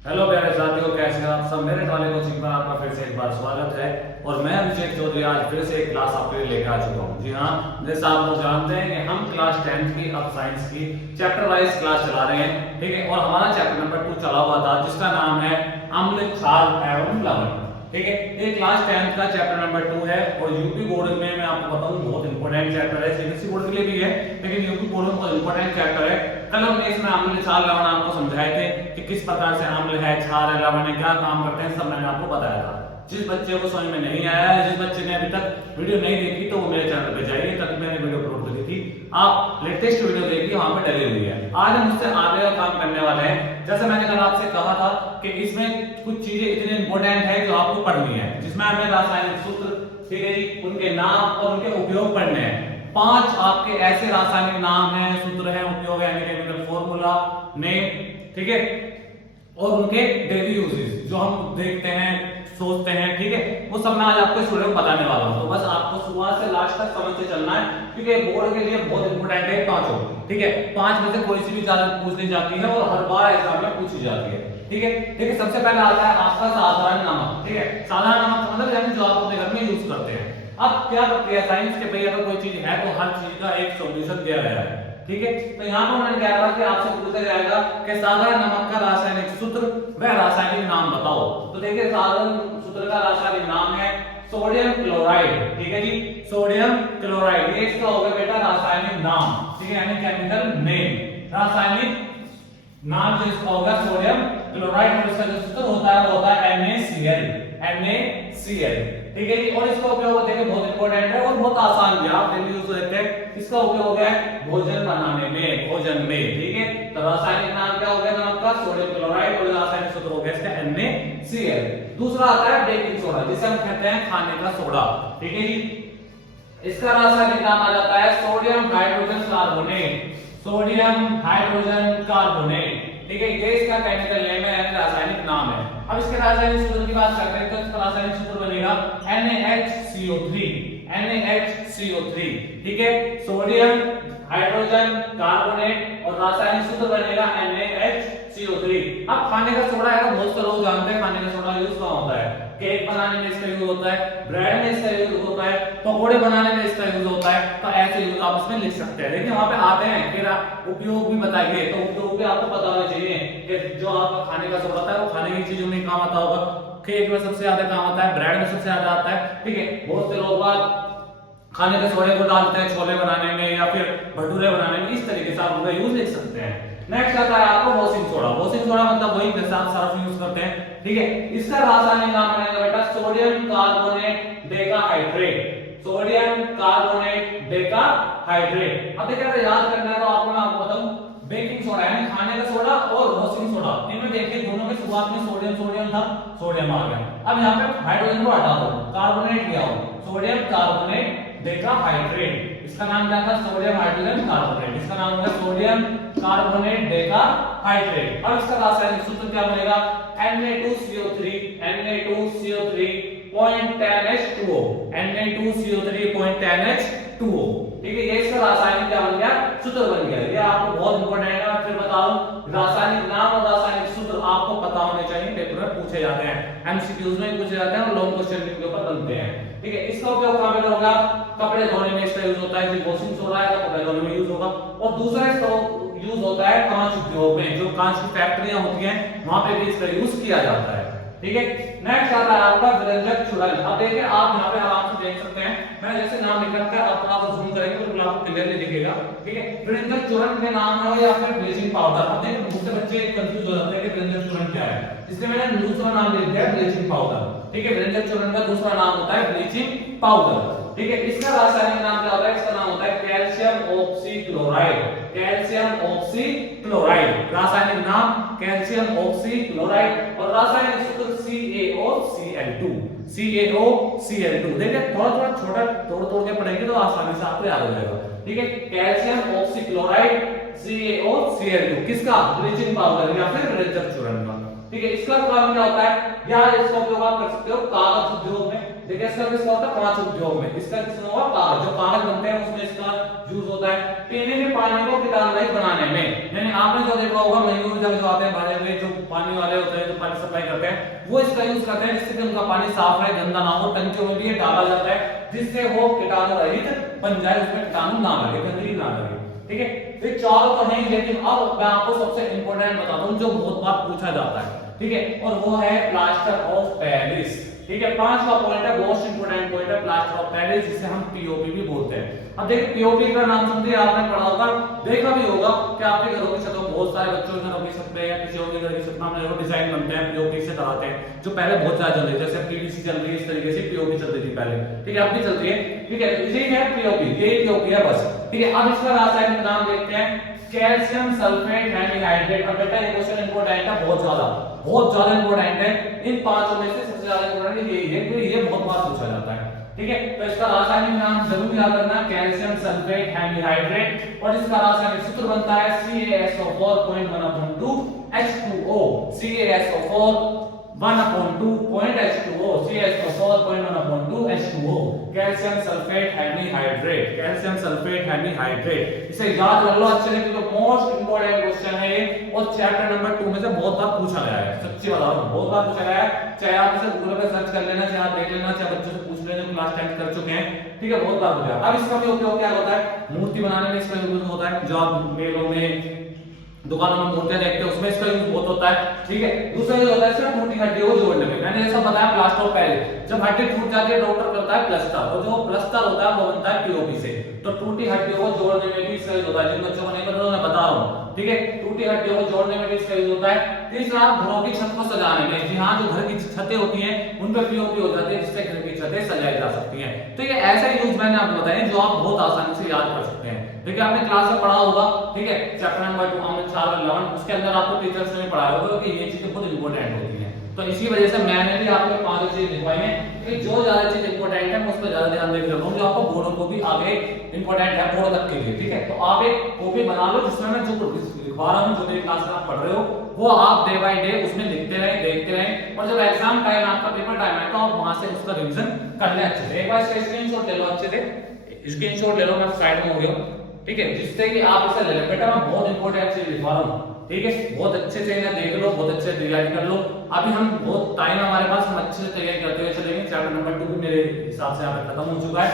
Hello प्यारे साथियों, कैसे हैं आप सब। मेरे ट्राले कोचिंग पर आपका फिर से एक बार स्वागत है। और मैं अभिषेक चौधरी आज फिर से एक क्लास आपके लिए लेकर आ चुका हूँ। जी हाँ, जैसा आप लोग जानते हैं कि हम क्लास 10th की अब साइंस की चैप्टर वाइज क्लास चला रहे हैं, ठीक है। और हमारा चैप्टर नंबर 2 चला हुआ था जिसका नाम है अम्ल, क्षार एवं लवण, ठीक है। ये क्लास 10th का चैप्टर नंबर 2 है और यूपी बोर्ड में मैं आपको बताऊं बहुत इंपॉर्टेंट चैप्टर है। सीबीएसई बोर्ड के लिए भी है लेकिन यूपी बोर्ड में बहुत इंपॉर्टेंट चैप्टर है। कल हमने इसमें अम्ल, क्षार, लवण आपको समझाए थे कि किस प्रकार से अम्ल है, क्षार है, लवण है, क्या काम करते हैं, सब मैंने आपको बताया था। जिस बच्चे को समझ में नहीं आया है, जिस बच्चे ने अभी तक वीडियो नहीं देखी, तो वो मेरे चैनल पे जाइए, तब मैंने वीडियो अपलोड करी थी, आप लेटेस्ट वीडियो देखिए, वहां पे डली हुई है। आज हम उससे आगे का काम करने वाले हैं। जैसे मैंने कल आपसे कहा था कि इसमें कुछ चीजें इतनी इंपॉर्टेंट है जो आपको पढ़नी है, जिसमें हमें रासायनिक सूत्र, ठीक है जी, उनके नाम और उनके उपयोग पढ़ने हैं। 5 आपके ऐसे रासायनिक नाम हैं, सूत्र हैं, उपयोग है, केमिकल फॉर्मूला, नेम, ठीक है, और उनके डेली यूजेस जो हम देखते हैं, सोचते हैं, ठीक है, वो सब मैं आज आपको स्टूडेंट को बताने वाला हूं। तो बस आपको शुरुआत से लास्ट तक समझ से चलना है क्योंकि बोर्ड के लिए बहुत इंपॉर्टेंट है पांचों, ठीक है। 5 में से कोई सी भी चार पूछ ली जाती है और हर बार एग्जाम में पूछी जाती है, ठीक है। ठीक है, सबसे पहले आता है आपका साधारण नमक, ठीक है। साधारण नमक का मतलब यानी जो आप अपने घर में यूज करते हैं। अब क्या प्रक्रिया साइंस के भाई, अगर कोई चीज है तो हर चीज का एक सॉल्यूशन दिया गया है, ठीक है। तो यहाँ पर उन्होंने क्या कहा कि आपसे पूछा जाएगा कि साधारण नमक का रासायनिक सूत्र व रासायनिक नाम बताओ। तो देखिए, साधारण सूत्र का रासायनिक नाम है सोडियम क्लोराइड, ठीक है जी, सोडियम क्लोराइड। ये इसका होगा बेटा रासायनिक नाम, ठीक है, यानी केमिकल नेम। रासायनिक नाम जो इसका होगा सोडियम क्लोराइड और इसका जो सूत्र होता है वो होता है NaCl, NaCl, ठीक है जी। और इसका उपयोग देखिए बहुत इंपॉर्टेंट है और बहुत आसान भी, आप डेली यूज करते हैं। इसका उपयोग है भोजन बनाने में, भोजन में, ठीक है। तो रासायनिक नाम क्या हो गया नाम का, सोडियम क्लोराइड, और रासायनिक सूत्र हो गया इसका NaCl। दूसरा आता है बेकिंग सोडा, जिसे हम कहते हैं खाने का सोडा, ठीक है जी। इसका रासायनिक नाम आ जाता है sodium hydrogen carbonate, sodium hydrogen carbonate, ठीक है। ये इसका केमिकल नेम है, रासायनिक नाम है। अब इसके रासायनिक सूत्र की बात करते हैं तो इसका रासायनिक सूत्र बनेगा NaHCO3, NaHCO3, ठीक है। सोडियम हाइड्रोजन कार्बोनेट और रासायनिक सूत्र बनेगा NaHCO3। अब खाने का सोडा है, बहुत से लोग जानते हैं खाने का सोडा यूज कहां होता है। केक बनाने में इसका यूज होता है, ब्रेड में इसका यूज होता है, पकोड़े बनाने में इसका यूज होता है। तो ऐसे यूज आप इसमें लिख सकते हैं। देखिए वहां पे आते हैं, फिर आप उपयोग भी बताइए, तो उपयोग भी आपको पता होना चाहिए कि जो आपका खाने का सोडा होता है वो खाने की चीजों में काम आता होगा। केक में सबसे ज्यादा काम आता है, ब्रेड में सबसे ज्यादा आता है, ठीक है। बहुत से लोग बात खाने के सोडे को डालते हैं छोले बनाने में या फिर भटूरे बनाने में, इस तरीके से आप उनका यूज लिख सकते हैं। नेक्स्ट आता है आपको वॉशिंग सोडा। वॉशिंग सोडा मतलब वही जैसे आप सर्फ यूज करते हैं, ठीक है। इसका रासायनिक नाम बनेगा बेटा sodium carbonate decahydrate, sodium carbonate decahydrate. अब देखिए अगर याद करना है तो आपको मैं आपको बताऊं, बेकिंग सोडा यानी खाने का सोडा और वॉशिंग सोडा, इनमें देखिए दोनों के शुरुआत में सोडियम सोडियम था, सोडियम आ गया। अब यहाँ पे हाइड्रोजन को हटा दो, कार्बोनेट लिया हो, सोडियम कार्बोनेट डेकाहाइड्रेट। इसका नाम क्या था, सोडियम हाइड्रोजन कार्बोनेट। इसका नाम होगा सोडियम कार्बोनेट डेकाहाइड्रेट। अब इसका रासायनिक सूत्र क्या बनेगा, Na2CO3, Na2CO3.10H2O, Na2CO3.10H2O, ठीक है। ये इसका रासायनिक क्या बन गया, सूत्र बन गया। ये आपको बहुत इंपॉर्टेंट है। फिर बताऊं, रासायनिक नाम और रासायनिक सूत्र आपको पता होने चाहिए, पेपर में पूछे जाते हैं, एमसीक्यूज में पूछे जाते हैं और लॉन्ग क्वेश्चन के ऊपर बनते हैं, ठीक है। इसका उपयोग कहां पे होगा, कपड़े धोने में इसका यूज होता है, जो वॉशिंग सोडा है तो कपड़े धोने में यूज होगा। और दूसरा इसका यूज होता है कांच उद्योग में, जो कांच की फैक्ट्रियां होती हैं वहां पे भी इसका यूज किया जाता है, ठीक है। नेक्स्ट आता है आपका व्यंजक चूर्ण। अब देखिए आप यहाँ पे आराम से देख सकते हैं, मैं जैसे नाम लिख रखा है, आप थोड़ा सा जूम करेंगे तो आपको क्लियरली दिखेगा, ठीक है। व्यंजक चूर्ण के नाम है या फिर ब्लीचिंग पाउडर। अब देखिए बहुत से बच्चे कंफ्यूज हो जाते हैं कि व्यंजक चूर्ण क्या है, इसलिए मैंने दूसरा नाम लिख दिया ब्लीचिंग पाउडर, ठीक है। व्यंजक चूर्ण का दूसरा नाम होता है ब्लीचिंग पाउडर, ठीक है। इसका रासायनिक नाम क्या होता है, इसका नाम होता है कैल्शियम ऑक्सीक्लोराइड, कैल्शियम ऑक्सीक्लोराइड। रासायनिक नाम कैल्शियम ऑक्सीक्लोराइड और रासायनिक सूत्र CaOCl2, CaOCl2। देखिए थोड़ा थोड़ा छोटा तोड़ तोड़ के पढ़ेंगे तो आसानी से आपको याद हो जाएगा, ठीक है। कैल्शियम ऑक्सीक्लोराइड CaOCl2 किसका, ब्लीचिंग पाउडर या फिर व्यंजक चूर्ण का, ठीक है। इसका काम क्या होता है, या इसका उपयोग आप कर सकते हो कागज उद्योग में। ठीक है। इसका किसका होता है, 5 उद्योग में इसका किसका होगा, कागज, जो कागज बनते हैं उसमें इसका यूज होता है पीने के पानी को कीटाणु रहित बनाने में। यानी आपने जो देखा होगा मयूर जब जो आते हैं भरे हुए जो पानी वाले होते हैं, जो पानी सप्लाई करते हैं, वो इसका यूज करते हैं जिससे कि उनका पानी साफ रहे, गंदा ना हो। टंकियों में भी ये डाला जाता है जिससे वो कीटाणु रहित बन जाए, उसमें कीटाणु ना लगे, गंदगी ना लगे, ठीक है। ये चारों तो हैं, लेकिन अब मैं आपको सबसे इंपॉर्टेंट बताता हूं जो बहुत बार पूछा जाता है, ठीक है, और वो है प्लास्टर ऑफ पेरिस, ठीक है। 5वां पॉइंट है, मोस्ट इंपोर्टेंट पॉइंट है प्लास्टर ऑफ पेरिस, जिसे हम पीओपी भी बोलते हैं। अब देखिए पीओपी का नाम सुनते ही आपने पढ़ा होगा, देखा भी होगा कि आपके घरों की छतों, बहुत सारे बच्चों के घरों की छत पे या किसी और के घर की छत में हमने डिजाइन बनते हैं पीओपी से कराते हैं, जो पहले बहुत ज्यादा चल रही है, जैसे पीवीसी चल रही है, इस तरीके से पीओपी चलती थी पहले, ठीक है, अब भी चलती है, ठीक है। इसी है पीओपी, ये पीओपी है बस, ठीक है। अब इसका रासायनिक नाम देखते हैं, कैल्शियम सल्फेट हेमीहाइड्रेट। अब बेटा ये क्वेश्चन इंपॉर्टेंट है, बहुत ज्यादा इंपॉर्टेंट है। इन पांचों में से सबसे ज्यादा इंपॉर्टेंट यही है, क्योंकि ये बहुत बार पूछा जाता है, ठीक है। तो इसका रासायनिक नाम जरूर याद रखना, कैल्शियम सल्फेट हेमीहाइड्रेट, और इसका रासायनिक सूत्र बनता है CaSO4.1/2 H2O, CaSO4 1/2 CaSO4.1/2 H2O, calcium sulphate hemihydrate, calcium sulphate hemihydrate. इसे याद रख लो अच्छे से, क्योंकि मोस्ट इंपॉर्टेंट क्वेश्चन है ये, और चैप्टर नंबर 2 में से बहुत बार पूछा गया है, सच्ची बता रहा हूं, बहुत बार पूछा गया है। चाहे आप इसे गूगल पे सर्च कर लेना, चाहे आप देख लेना, चाहे बच्चों से पूछ लेना जो क्लास 10 कर चुके हैं, ठीक है, बहुत बार पूछा। अब इसका भी उपयोग क्या होता है, मूर्ति बनाने में इसका यूज होता है, जो आप मेलों में दुकानों में मूर्तियां देखते हैं उसमें इसका यूज बहुत होता है, ठीक है। दूसरा जो होता है इसका टूटी हड्डियों को जोड़ने में, मैंने जैसा बताया प्लास्टर ऑफ पेरिस, जब हड्डी टूट जाती है डॉक्टर करता है प्लास्टर, और जो प्लास्टर होता है वो बनता है पीओपी से। तो टूटी हड्डियों को जोड़ने में भी इसका यूज होता है, जिन बच्चों को नहीं पता मैं बता रहा हूं, ठीक है, टूटी हड्डियों को जोड़ने में भी इसका यूज होता है। तीसरा, घरों की छत को सजाने में, जी हां, जो घर की छतें होती हैं उन पे पीओपी हो जाती है, जिससे घर की छतें सजाई जा सकती हैं। तो ये ऐसे यूज मैंने आपको बताए जो आप बहुत आसानी से याद कर सकते हैं, ठीक है। आपने क्लास में पढ़ा होगा, ठीक है, चैप्टर नंबर 2 हमने 4 और 11 उसके अंदर आपको टीचर्स ने पढ़ाया होगा कि ये चीजें बहुत इंपॉर्टेंट होती हैं। तो इसी वजह से मैंने भी आपको 5 चीज लिखवाई है कि जो ज्यादा चीज इंपॉर्टेंट है मैं उस पर ज्यादा ध्यान देकर रखूं, जो आपको बोर्डों को भी आगे इंपॉर्टेंट है बोर्ड तक के लिए, ठीक है। तो आप एक कॉपी बना लो जिसमें मैं जो लिखवा रहा हूं, जो मेरी क्लास में आप पढ़ रहे हो, वो आप डे बाय डे उसमें लिखते रहें, देखते रहें, और जब एग्जाम टाइम आपका पेपर टाइम आए तो आप वहां से उसका रिवीजन कर लें अच्छे से। एक बार इसका स्क्रीनशॉट ले लो अच्छे से, स्क्रीनशॉट ले लो, मैं साइड में हो गया, ठीक है, जिससे कि आप इसे ले लो। बेटा मैं बहुत इंपॉर्टेंट चीज लिखवा रहा हूं, ठीक है, बहुत अच्छे से इन्हें देख लो, बहुत अच्छे से तैयारी कर लो। अभी हम बहुत टाइम हमारे पास, हम अच्छे से तैयारी करते हुए चलेंगे। चैप्टर नंबर 2 भी मेरे हिसाब से यहाँ पे खत्म हो चुका है।